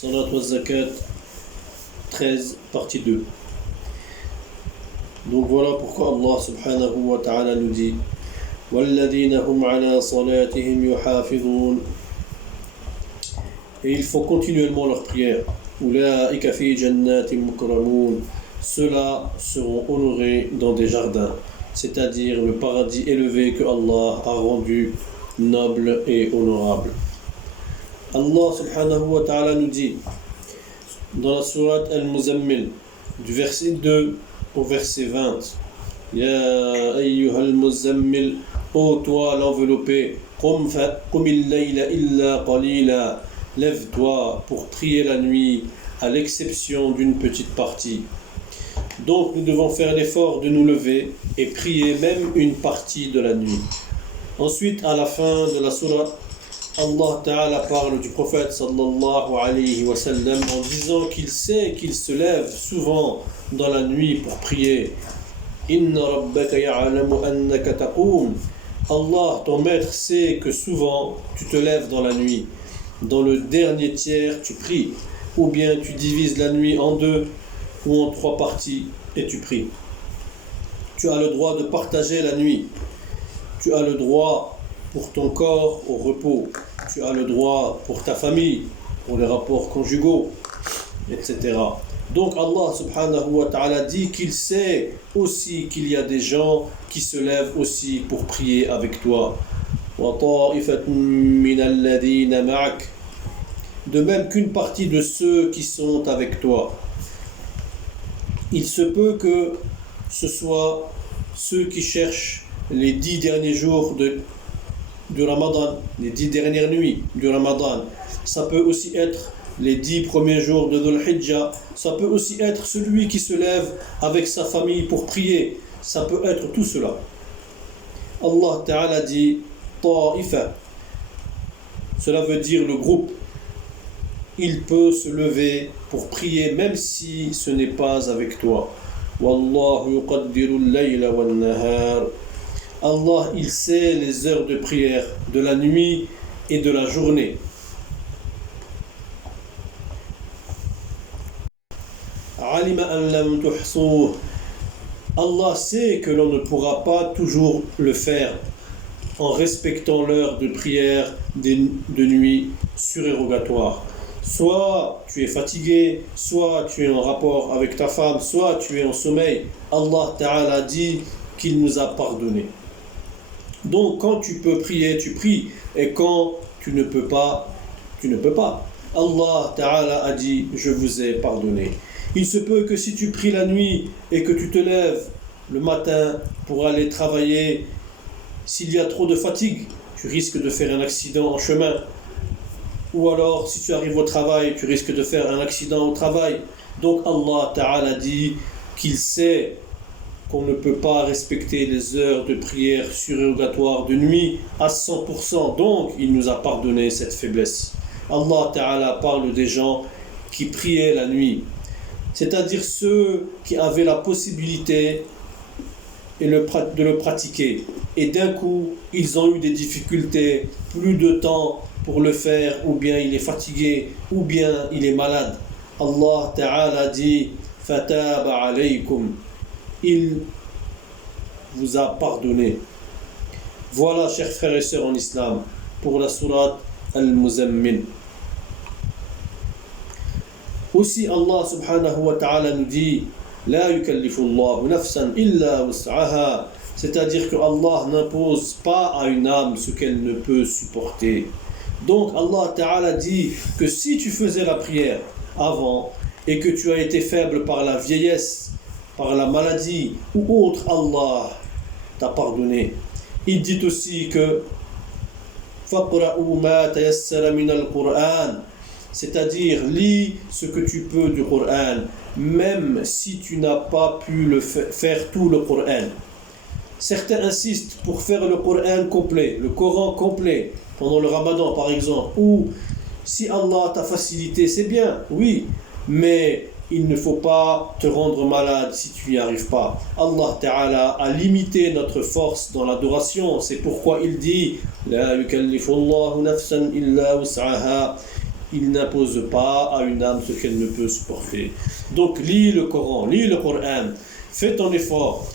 Salat wa Zakat 13, partie 2. Donc voilà pourquoi Allah subhanahu wa ta'ala nous dit وَالَّذِينَ هُمْ عَلَى صَلَاتِهِمْ يُحَافِظُونَ. Et ils font continuellement leur prière. أُولَٰئِكَ فِي جَنَّاتٍ مُكْرَمُونَ. Ceux-là seront honorés dans des jardins, c'est-à-dire le paradis élevé que Allah a rendu noble et honorable. Allah subhanahu wa ta'ala nous dit dans la sourate Al-Muzammil, du verset 2 au verset 20, Ya ayyuhal muzammil, ô toi l'enveloppé, qumil layla illa qalila, lève-toi pour prier la nuit, à l'exception d'une petite partie. Donc nous devons faire l'effort de nous lever et prier même une partie de la nuit. Ensuite, à la fin de la sourate, Allah Ta'ala parle du prophète sallallahu alayhi wa sallam en disant qu'il sait qu'il se lève souvent dans la nuit pour prier. Inna rabbaka ya'lamu annaka taqum. Allah, ton maître, sait que souvent tu te lèves dans la nuit. Dans le dernier tiers, tu pries. Ou bien tu divises la nuit en deux ou en trois parties et tu pries. Tu as le droit de partager la nuit. Tu as le droit pour ton corps au repos. Tu as le droit pour ta famille, pour les rapports conjugaux, etc. Donc Allah subhanahu wa ta'ala dit qu'il sait aussi qu'il y a des gens qui se lèvent aussi pour prier avec toi. De même qu'une partie de ceux qui sont avec toi. Il se peut que ce soit ceux qui cherchent les 10 derniers jours du Ramadan, les 10 dernières nuits du Ramadan. Ça peut aussi être les 10 premiers jours de Dhul Hijjah. Ça peut aussi être celui qui se lève avec sa famille pour prier. Ça peut être tout cela. Allah Ta'ala dit Ta'ifa. Cela veut dire le groupe. Il peut se lever pour prier même si ce n'est pas avec toi. Wallahu yuqaddiru al-layla wan-nahar. Allah, il sait les heures de prière de la nuit et de la journée. Allah sait que l'on ne pourra pas toujours le faire en respectant l'heure de prière de nuit surérogatoire. Soit tu es fatigué, soit tu es en rapport avec ta femme, soit tu es en sommeil. Allah Ta'ala dit qu'il nous a pardonné. Donc quand tu peux prier, tu pries, et quand tu ne peux pas, tu ne peux pas. Allah Ta'ala a dit, je vous ai pardonné. Il se peut que si tu pries la nuit et que tu te lèves le matin pour aller travailler, s'il y a trop de fatigue, tu risques de faire un accident en chemin. Ou alors, si tu arrives au travail, tu risques de faire un accident au travail. Donc Allah Ta'ala dit qu'il sait qu'on ne peut pas respecter les heures de prière surérogatoires de nuit à 100%. Donc, il nous a pardonné cette faiblesse. Allah Ta'ala parle des gens qui priaient la nuit. C'est-à-dire ceux qui avaient la possibilité de le pratiquer. Et d'un coup, ils ont eu des difficultés, plus de temps pour le faire, ou bien il est fatigué, ou bien il est malade. Allah Ta'ala dit « Fataba alaykum » il vous a pardonné. Voilà, chers frères et sœurs en islam, pour la sourate Al-Muzammil. Aussi, Allah subhanahu wa ta'ala nous dit La yukallifu Allahu nafsan illa wus'aha. C'est-à-dire que Allah n'impose pas à une âme ce qu'elle ne peut supporter. Donc Allah Ta'ala dit que si tu faisais la prière avant et que tu as été faible par la vieillesse, par la maladie ou autre, Allah t'a pardonné. Il dit aussi que c'est-à-dire lis ce que tu peux du Coran, même si tu n'as pas pu faire tout le Coran. Certains insistent pour faire le Coran complet, le Coran complet, pendant le Ramadan par exemple, ou si Allah t'a facilité, c'est bien, oui, mais il ne faut pas te rendre malade si tu n'y arrives pas. Allah Ta'ala a limité notre force dans l'adoration. C'est pourquoi il dit La yukallifu Allahu nafsan illa wus'aha. il n'impose pas à une âme ce qu'elle ne peut supporter. Donc lis le Coran, lis le Coran, fais ton effort,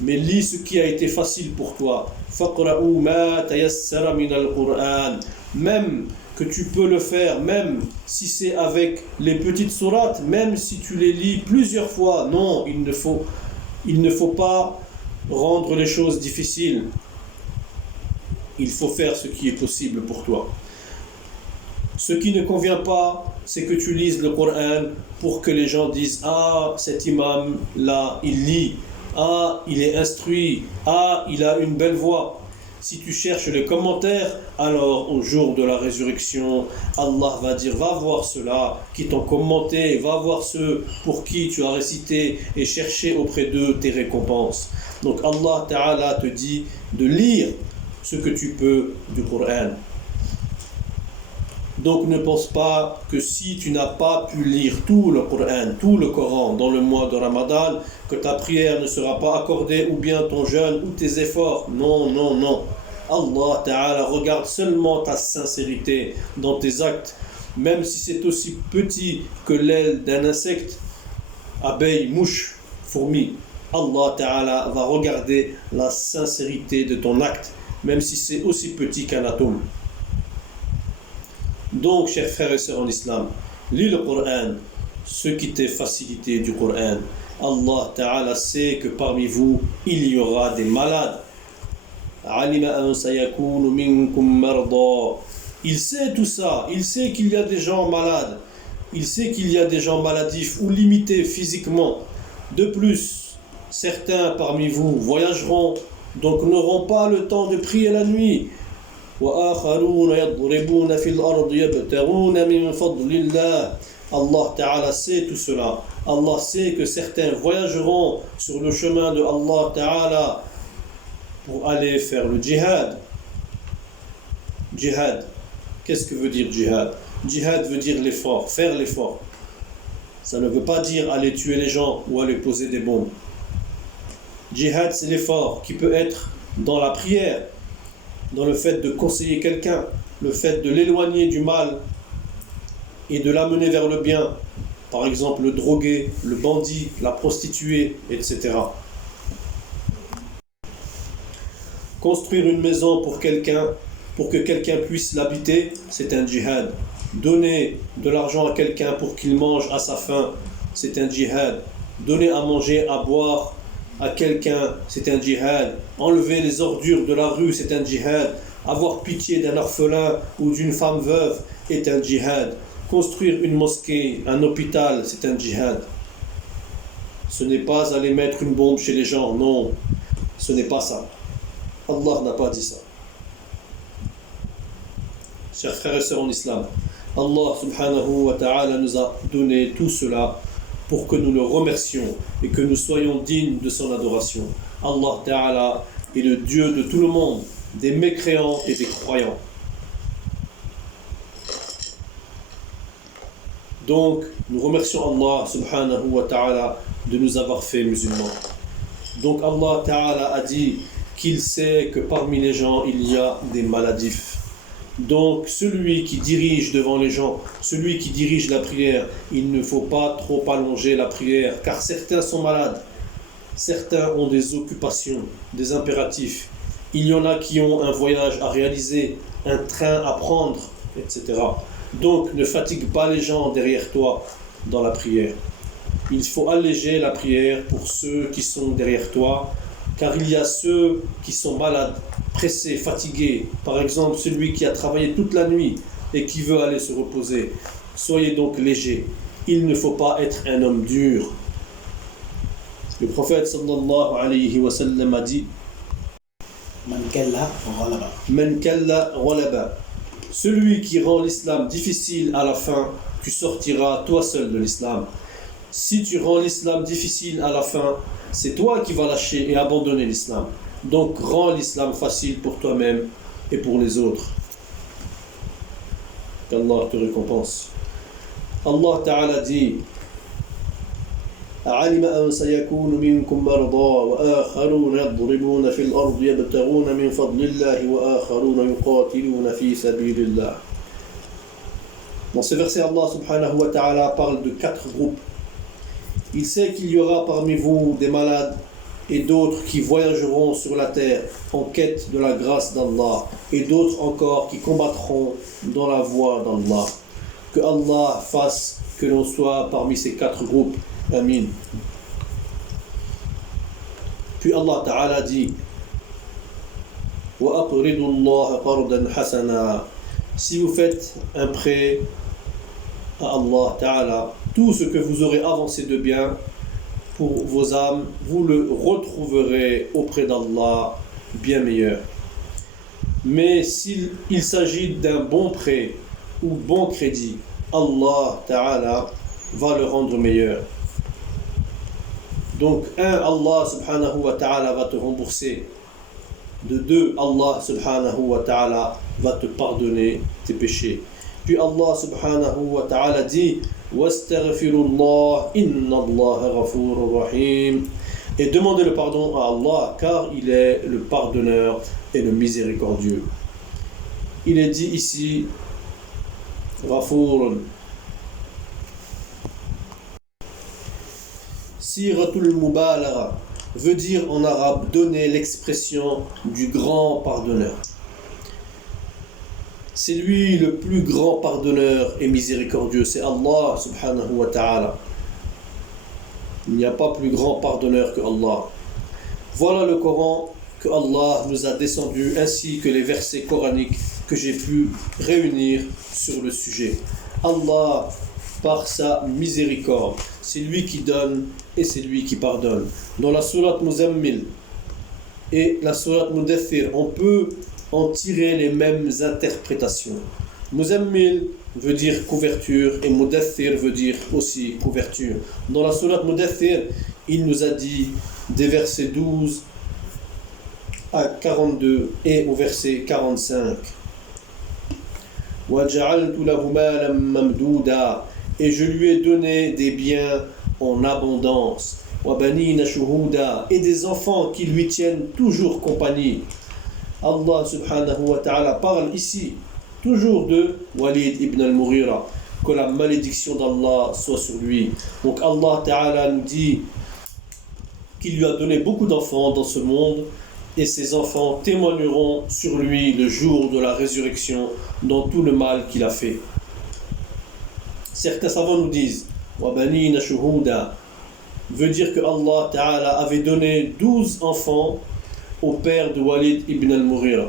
mais lis ce qui a été facile pour toi. فَقْرَأُوا مَا تَيَسَّرَ مِنَ الْقُرْآنِ. Même que tu peux le faire, même si c'est avec les petites sourates, même si tu les lis plusieurs fois. Non, il ne faut pas rendre les choses difficiles. Il faut faire ce qui est possible pour toi. Ce qui ne convient pas, c'est que tu lises le Coran pour que les gens disent « Ah, cet imam là, il lit. Ah, il est instruit. Ah, il a une belle voix. » Si tu cherches les commentaires, alors au jour de la résurrection, Allah va dire « Va voir ceux-là qui t'ont commenté, va voir ceux pour qui tu as récité et chercher auprès d'eux tes récompenses. » Donc Allah Ta'ala te dit de lire ce que tu peux du Coran. Donc ne pense pas que si tu n'as pas pu lire tout le Coran dans le mois de Ramadan, que ta prière ne sera pas accordée ou bien ton jeûne ou tes efforts. Non, non, non. Allah Ta'ala regarde seulement ta sincérité dans tes actes, même si c'est aussi petit que l'aile d'un insecte, abeille, mouche, fourmi. Allah Ta'ala va regarder la sincérité de ton acte, même si c'est aussi petit qu'un atome. Donc, chers frères et sœurs en islam, lis le Coran, ce qui t'est facilité du Coran. Allah Ta'ala sait que parmi vous, il y aura des malades. Il sait tout ça, il sait qu'il y a des gens malades, il sait qu'il y a des gens maladifs ou limités physiquement. De plus, certains parmi vous voyageront, donc n'auront pas le temps de prier la nuit. Allah Ta'ala sait tout cela. Allah sait que certains voyageront sur le chemin de Allah Ta'ala pour aller faire le djihad. Djihad, qu'est-ce que veut dire djihad? Djihad veut dire l'effort, faire l'effort. Ça ne veut pas dire aller tuer les gens ou aller poser des bombes. Djihad, c'est l'effort qui peut être dans la prière, dans le fait de conseiller quelqu'un, le fait de l'éloigner du mal et de l'amener vers le bien. Par exemple, le drogué, le bandit, la prostituée, etc. Construire une maison pour quelqu'un, pour que quelqu'un puisse l'habiter, c'est un djihad. Donner de l'argent à quelqu'un pour qu'il mange à sa faim, c'est un djihad. Donner à manger, à boire à quelqu'un, c'est un djihad. Enlever les ordures de la rue, c'est un djihad. Avoir pitié d'un orphelin ou d'une femme veuve est un djihad. Construire une mosquée, un hôpital, c'est un djihad. Ce n'est pas aller mettre une bombe chez les gens, non. Ce n'est pas ça. Allah n'a pas dit ça. Chers frères et sœurs en islam, Allah subhanahu wa ta'ala nous a donné tout cela pour que nous le remercions et que nous soyons dignes de son adoration. Allah Ta'ala est le Dieu de tout le monde, des mécréants et des croyants. Donc, nous remercions Allah Subhanahu wa Ta'ala de nous avoir fait musulmans. Donc, Allah Ta'ala a dit qu'il sait que parmi les gens, il y a des maladifs. Donc, celui qui dirige devant les gens, celui qui dirige la prière, il ne faut pas trop allonger la prière, car certains sont malades, certains ont des occupations, des impératifs. Il y en a qui ont un voyage à réaliser, un train à prendre, etc. Donc, ne fatigue pas les gens derrière toi dans la prière. Il faut alléger la prière pour ceux qui sont derrière toi, car il y a ceux qui sont malades, pressés, fatigués. Par exemple, celui qui a travaillé toute la nuit et qui veut aller se reposer. Soyez donc légers. Il ne faut pas être un homme dur. Le prophète sallallahu alayhi wa sallam a dit Man kalla ghalaba. Celui qui rend l'islam difficile à la fin, tu sortiras toi seul de l'islam. Si tu rends l'islam difficile à la fin, c'est toi qui vas lâcher et abandonner l'islam. Donc rends l'islam facile pour toi-même et pour les autres. Qu'Allah te récompense. Allah Ta'ala dit علم أن سيكون منكم مرضى وآخرون يضربون في الأرض يبتغون من فضل الله وآخرون يقاتلون في سبيل الله. Dans ce verset, Allah subhanahu wa ta'ala parle de 4 groupes. Il sait qu'il y aura parmi vous des malades et d'autres qui voyageront sur la terre en quête de la grâce d'Allah et d'autres encore qui combattront dans la voie d'Allah. Que Allah fasse que l'on soit parmi ces 4 groupes. Amin. Puis Allah Ta'ala dit وَأَقْرِضُوا اللَّهَ قَرْضًا حَسَنًا. Si vous faites un prêt à Allah Ta'ala, tout ce que vous aurez avancé de bien pour vos âmes, vous le retrouverez auprès d'Allah bien meilleur. Mais s'il s'agit d'un bon prêt ou bon crédit, Allah Ta'ala va le rendre meilleur. Donc, Allah subhanahu wa ta'ala va te rembourser. De 2, Allah subhanahu wa ta'ala va te pardonner tes péchés. Puis Allah subhanahu wa ta'ala dit Wastaghfirullah inna Allah ghafurur rahim. Et demandez le pardon à Allah car il est le pardonneur et le miséricordieux. Il est dit ici Ghafurun. Siratul Mubalagha veut dire en arabe donner l'expression du grand pardonneur. C'est lui le plus grand pardonneur et miséricordieux, c'est Allah subhanahu wa ta'ala. Il n'y a pas plus grand pardonneur que Allah. Voilà le Coran que Allah nous a descendu ainsi que les versets coraniques que j'ai pu réunir sur le sujet. Allah, par sa miséricorde, c'est lui qui donne et c'est lui qui pardonne. Dans la sourate Muzammil et la sourate Mudaththir, on peut en tirer les mêmes interprétations. Muzammil veut dire couverture et Mudaththir veut dire aussi couverture. Dans la sourate Mudaththir, il nous a dit des versets 12 à 42 et au verset 45. وَجَعَلْتُ لَهُ مَالًا مَمْدُودًا. Et je lui ai donné des biens en abondance. وَبَنِينَ شُهُودًا. Et des enfants qui lui tiennent toujours compagnie. Allah subhanahu wa ta'ala parle ici toujours de Walid ibn al-Mughira, que la malédiction d'Allah soit sur lui. Donc Allah ta'ala nous dit qu'il lui a donné beaucoup d'enfants dans ce monde et ces enfants témoigneront sur lui le jour de la résurrection dans tout le mal qu'il a fait. Certains savants nous disent وَبَنِينَ شُهُودًا veut dire que Allah Ta'ala avait donné 12 enfants au père de Walid ibn al-Mughira.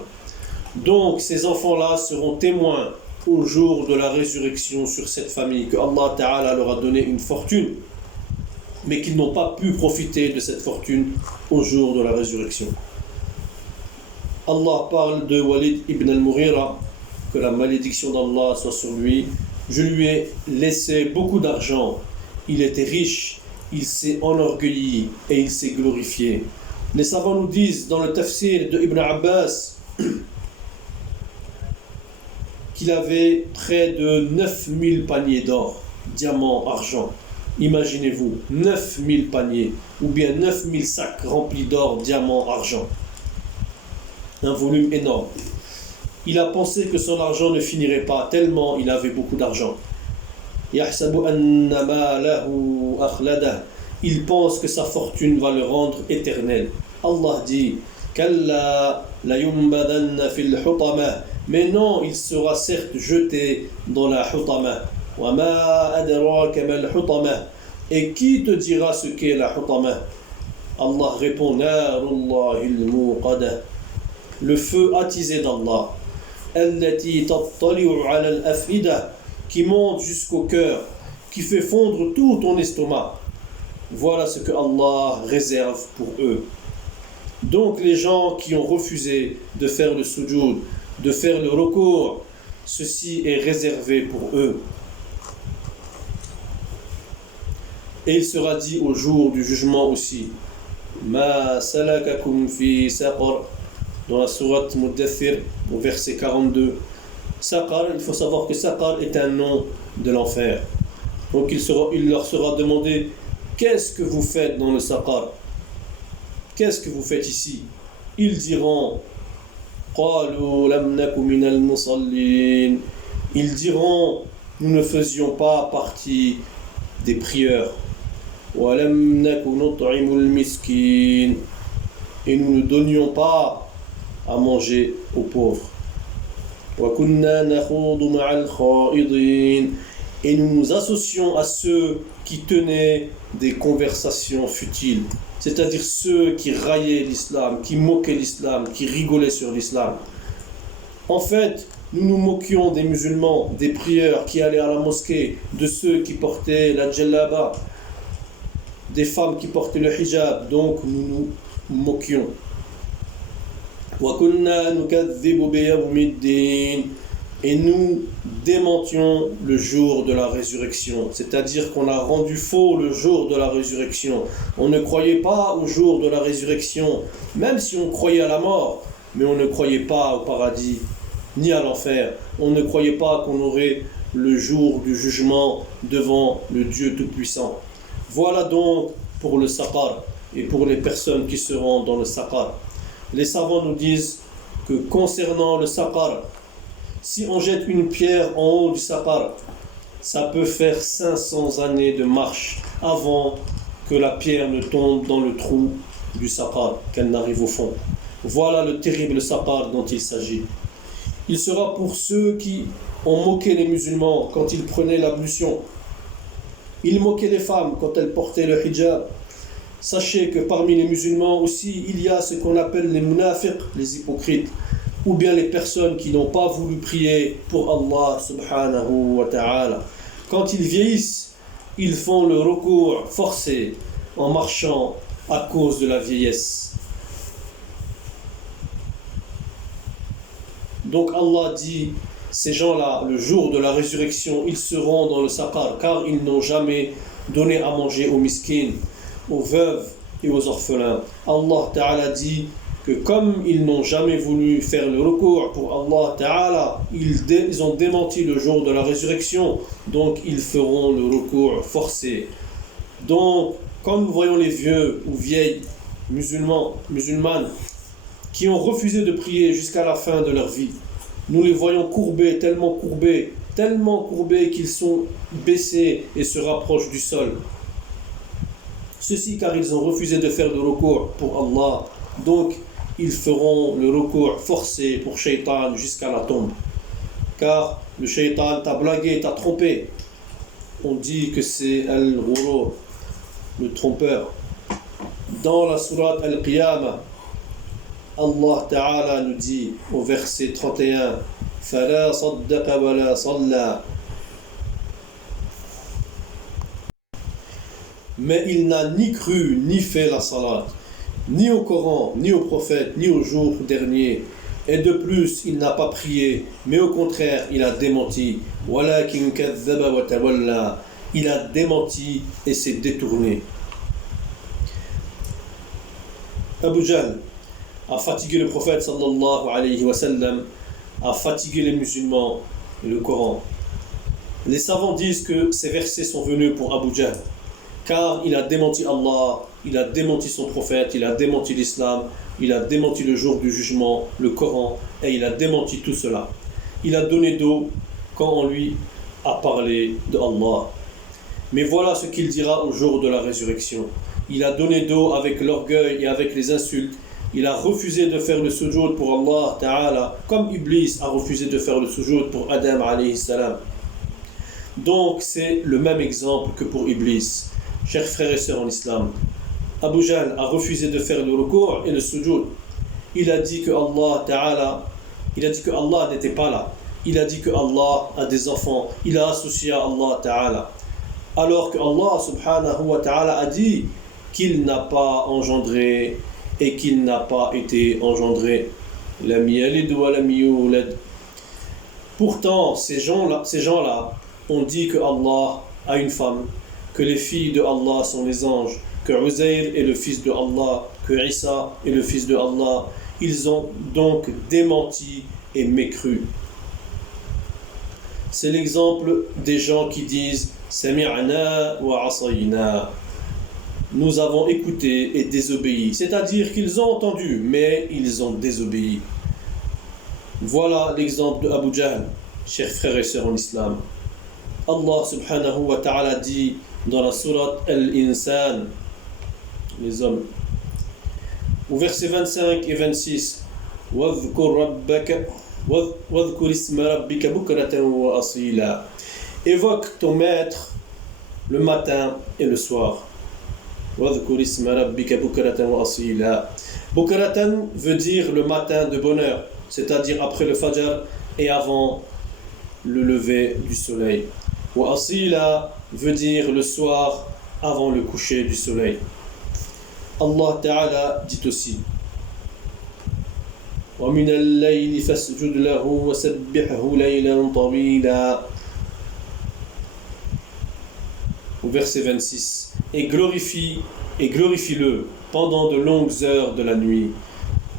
Donc ces enfants-là seront témoins au jour de la résurrection sur cette famille, que Allah Ta'ala leur a donné une fortune, mais qu'ils n'ont pas pu profiter de cette fortune au jour de la résurrection. Allah parle de Walid ibn al-Mughira, que la malédiction d'Allah soit sur lui. Je lui ai laissé beaucoup d'argent, il était riche, il s'est enorgueilli et il s'est glorifié. Les savants nous disent dans le tafsir de Ibn Abbas qu'il avait près de 9000 paniers d'or, diamants, argent. Imaginez-vous, 9000 paniers, ou bien 9000 sacs remplis d'or, diamants, argent. Un volume énorme. Il a pensé que son argent ne finirait pas, tellement il avait beaucoup d'argent. يَحْسَبُ أَنَّ مَالَهُ أَخْلَدَهُ. Il pense que sa fortune va le rendre éternel. Allah dit كَلَّا لَيُنْبَذَنَّ فِي الْحُطَمَةِ. Mais non, il sera certes jeté dans la hutama. وَمَا أَدْرَاكَ مَا الْحُطَمَةِ. Et qui te dira ce qu'est la hutama? Allah répond نَارُ اللَّهِ الْمُوقَدَةِ. Le feu attisé d'Allah. الَّتِي تَطَّلِعُ عَلَى الْأَفْئِدَةِ. Qui monte jusqu'au cœur, qui fait fondre tout ton estomac. Voilà ce que Allah réserve pour eux. Donc les gens qui ont refusé de faire le sujoud, de faire le recours, ceci est réservé pour eux. Et il sera dit au jour du jugement aussi Ma salakakum fi saqar. Dans la sourate Mudaththir, au verset 42. Saqar, il faut savoir que Saqar est un nom de l'enfer. Donc il leur sera demandé qu'est-ce que vous faites dans le Saqar? Qu'est-ce que vous faites ici? Ils diront قالوا لم نك من المصلين. Ils diront nous ne faisions pas partie des prieurs. وَلَمْ نَكُ نُطْعِمُ الْمِسْكِينَ. Et nous ne donnions pas à manger aux pauvres. وَكُنَّا نَخُوضُ مَعَ الْخَائِضِينَ. Et nous nous associons à ceux qui tenaient des conversations futiles, c'est-à-dire ceux qui raillaient l'islam, qui moquaient l'islam, qui rigolaient sur l'islam. En fait, nous nous moquions des musulmans, des prieurs qui allaient à la mosquée, de ceux qui portaient la djellaba, des femmes qui portaient le hijab, donc nous nous moquions. وَكُنَّا نُكَذِّبُ بِيَوْمِ الدِّينِ. Et nous démentions le jour de la résurrection, c'est-à-dire qu'on a rendu faux le jour de la résurrection. On ne croyait pas au jour de la résurrection, même si on croyait à la mort, mais on ne croyait pas au paradis, ni à l'enfer. On ne croyait pas qu'on aurait le jour du jugement devant le Dieu Tout-Puissant. Voilà donc pour le saqar et pour les personnes qui seront dans le saqar. Les savants nous disent que concernant le saqar, si on jette une pierre en haut du saqar, ça peut faire 500 années de marche avant que la pierre ne tombe dans le trou du saqar, qu'elle n'arrive au fond. Voilà le terrible saqar dont il s'agit. Il sera pour ceux qui ont moqué les musulmans quand ils prenaient l'ablution. Ils moquaient les femmes quand elles portaient le hijab. Sachez que parmi les musulmans aussi, il y a ce qu'on appelle les munafiq, les hypocrites, ou bien les personnes qui n'ont pas voulu prier pour Allah subhanahu wa ta'ala. Quand ils vieillissent, ils font le recours forcé en marchant à cause de la vieillesse. Donc Allah dit, ces gens-là, le jour de la résurrection, ils seront dans le saqar, car ils n'ont jamais donné à manger aux miskines, aux veuves et aux orphelins. Allah Ta'ala dit que comme ils n'ont jamais voulu faire le recours pour Allah Ta'ala, ils ont démenti le jour de la résurrection, donc ils feront le recours forcé. Donc, quand nous voyons les vieux ou vieilles musulmanes qui ont refusé de prier jusqu'à la fin de leur vie, nous les voyons courbés qu'ils sont baissés et se rapprochent du sol. Ceci car ils ont refusé de faire le recours pour Allah. Donc, ils feront le recours forcé pour Shaitan jusqu'à la tombe. Car le Shaitan t'a blagué, t'a trompé. On dit que c'est Al-Ghurur, le trompeur. Dans la sourate Al-Qiyamah, Allah Ta'ala nous dit au verset 31, فَلَا صَدَّقَ وَلَا صَلَّى. Mais il n'a ni cru, ni fait la salat, ni au Coran, ni au prophète, ni au jour dernier. Et de plus, il n'a pas prié, mais au contraire, il a démenti. وَلَكِنْ كَذَّبَ وَتَوَلَّى. Il a démenti et s'est détourné. Abu Jahl a fatigué le prophète sallallahu alayhi wa sallam, a fatigué les musulmans et le Coran. Les savants disent que ces versets sont venus pour Abu Jahl, car il a démenti Allah, il a démenti son prophète, il a démenti l'islam, il a démenti le jour du jugement, le Coran, et il a démenti tout cela. Il a donné dos quand on lui a parlé de Allah. Mais voilà ce qu'il dira au jour de la résurrection. Il a donné dos avec l'orgueil et avec les insultes. Il a refusé de faire le sujoud pour Allah Ta'ala, comme Iblis a refusé de faire le sujoud pour Adam alayhi salam. Donc c'est le même exemple que pour Iblis. Chers frères et sœurs en islam, Abu Jahl a refusé de faire le recours et le sujoud. Il a dit que Allah Ta'ala, il a dit que Allah n'était pas là. Il a dit que Allah a des enfants. Il a associé à Allah Ta'ala. Alors que Allah subhanahu wa ta'ala a dit qu'il n'a pas engendré et qu'il n'a pas été engendré. Lam yalid wa lam yulad. Pourtant, ces gens-là ont dit que Allah a une femme, que les filles de Allah sont les anges, que Uzair est le fils de Allah, que Isa est le fils de Allah. Ils ont donc démenti et mécru. C'est l'exemple des gens qui disent Sami'na wa asayna. Nous avons écouté et désobéi. C'est-à-dire qu'ils ont entendu, mais ils ont désobéi. Voilà l'exemple de Abu Jahl, chers frères et sœurs en islam. Allah subhanahu wa ta'ala dit dans la sourate Al-Insan, les hommes, au verset 25 et 26, évoque ton maître le matin et le soir. Bukratan veut dire le matin de bonheur, c'est-à-dire après le fajr et avant le lever du soleil. Wa asila veut dire le soir avant le coucher du soleil. Allah Ta'ala dit aussi وَمِنَ اللَّيْلِ فَاسْجُدْ لَهُ وَسَبِّحْهُ لَيْلًا طَوِيلًا. Au verset 26, et glorifie-le pendant de longues heures de la nuit.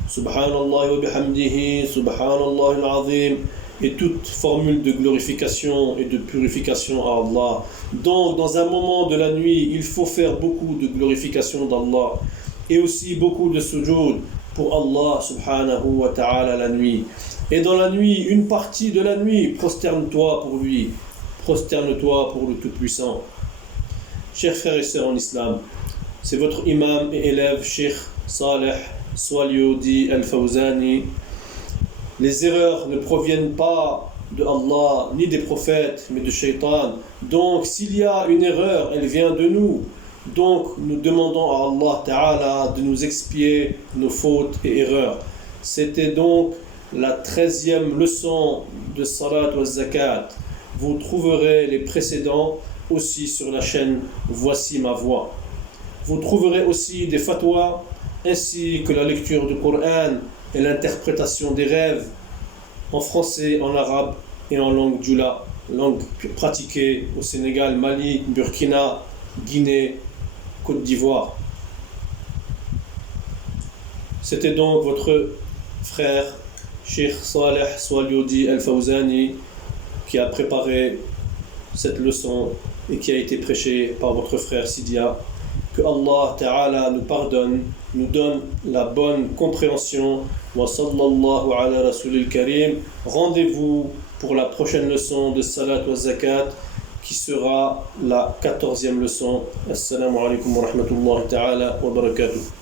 Subhanallah wa bihamdihi, subhanallah al-azim, et toute formule de glorification et de purification à Allah. Donc, dans un moment de la nuit, il faut faire beaucoup de glorification d'Allah et aussi beaucoup de sujoud pour Allah subhanahu wa ta'ala la nuit. Et dans la nuit, une partie de la nuit, prosterne-toi pour lui, prosterne-toi pour le Tout-Puissant. Chers frères et sœurs en islam, c'est votre imam et élève, Cheikh Saleh Swaliyodi Al-Fawzani. Les erreurs ne proviennent pas de Allah ni des prophètes, mais de Shaitan. Donc, s'il y a une erreur, elle vient de nous. Donc, nous demandons à Allah Ta'ala de nous expier nos fautes et erreurs. C'était donc la 13e leçon de Salat wa Zakat. Vous trouverez les précédents aussi sur la chaîne Voici ma voix. Vous trouverez aussi des fatwas ainsi que la lecture du Coran et l'interprétation des rêves en français, en arabe et en langue djoula, langue pratiquée au Sénégal, Mali, Burkina, Guinée, Côte d'Ivoire. C'était donc votre frère Cheikh Saleh Swaliyodi Al-Fawzani qui a préparé cette leçon et qui a été prêchée par votre frère Sidia. Que Allah Ta'ala nous pardonne, nous donne la bonne compréhension. Wa sallallahu ala rasulil karim. Rendez-vous pour la prochaine leçon de Salat wa Zakat qui sera la 14e leçon. Assalamu alaikum wa rahmatullahi ta'ala wa barakatuh.